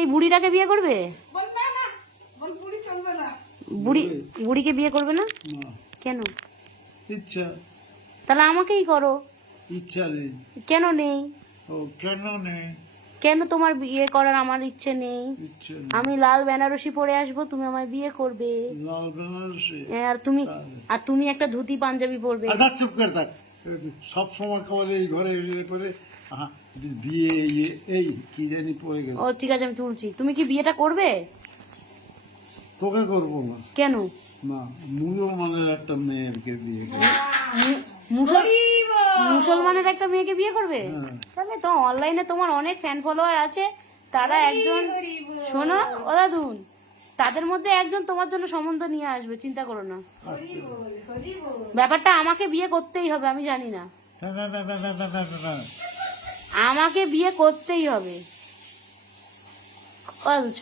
এই বুড়িটাকে বিয়ে করবে? বুড়িকে বিয়ে করবে না? কেন? ইচ্ছা। তাহলে আমাকেই করো। ইচ্ছা নেই। কেন নেই? ও কেন নেই? কেন তোমার বিয়ে করার আমার ইচ্ছে নেই? আমি লাল বেনারসি পরে আসবো, তুমি আমায় বিয়ে করবে। লাল বেনারসি? আর তুমি একটা ধুতি পাঞ্জাবি পরবে। চুপ করে থাক। সব সময় কেবল এই ঘরে পরে বিয়ে এই কি জানি পড়ে গেল। ও ঠিক আছে, আমি তুলছি। তুমি কি বিয়েটা করবে? তোকে করবো না। কেন? না, মুসলমানের একটা মেয়েকে বিয়ে করবো। মুসলমানের একটা মেয়েকে বিয়ে করবে? হ্যাঁ। তাহলে তো অনলাইনে তোমার অনেক ফ্যান ফলোয়ার আছে, তারা একজন, শোনো ও দাদু, তাদের মধ্যে একজন তোমার জন্য সম্বন্ধ নিয়ে আসবে, চিন্তা করো না। ব্যাপারটা আমাকে বিয়ে করতেই হবে, আমি জানি না। আমাকে বিয়ে করতেই হবে।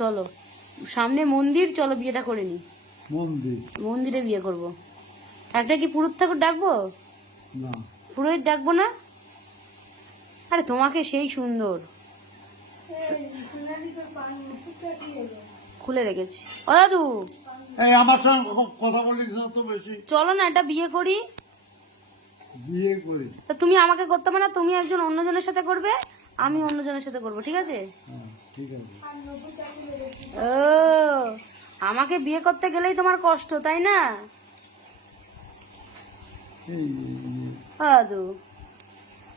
চলো সামনে মন্দির, চলো বিয়েটা করে নি। মন্দিরে বিয়ে করব। একটা কি পুরোহিত ঠাকুর ডাকবো? না, পুরোহিত ডাকবো না। আরে তোমাকে সেই সুন্দর খুলে রেখেছি। ও দাদু, এই আমার সঙ্গে কথা বলিস না তো বেশি। চলো না এটা বিয়ে করি। বিয়ে করি? তা তুমি আমাকে করতে হবে না, তুমি একজন অন্যজনের সাথে করবে, আমি অন্যজনের সাথে করবো, ঠিক আছে? ঠিক আছে। ও, আমাকে বিয়ে করতে গেলেই তোমার কষ্ট, তাই না? দাদু,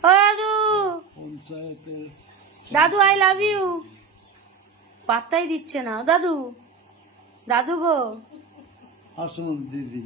ও দাদু, পঞ্চায়েতের দাদু আই লাভ ইউ। পাত্তাই দিচ্ছে না দাদু। দাদু গো, আসুন দিদি।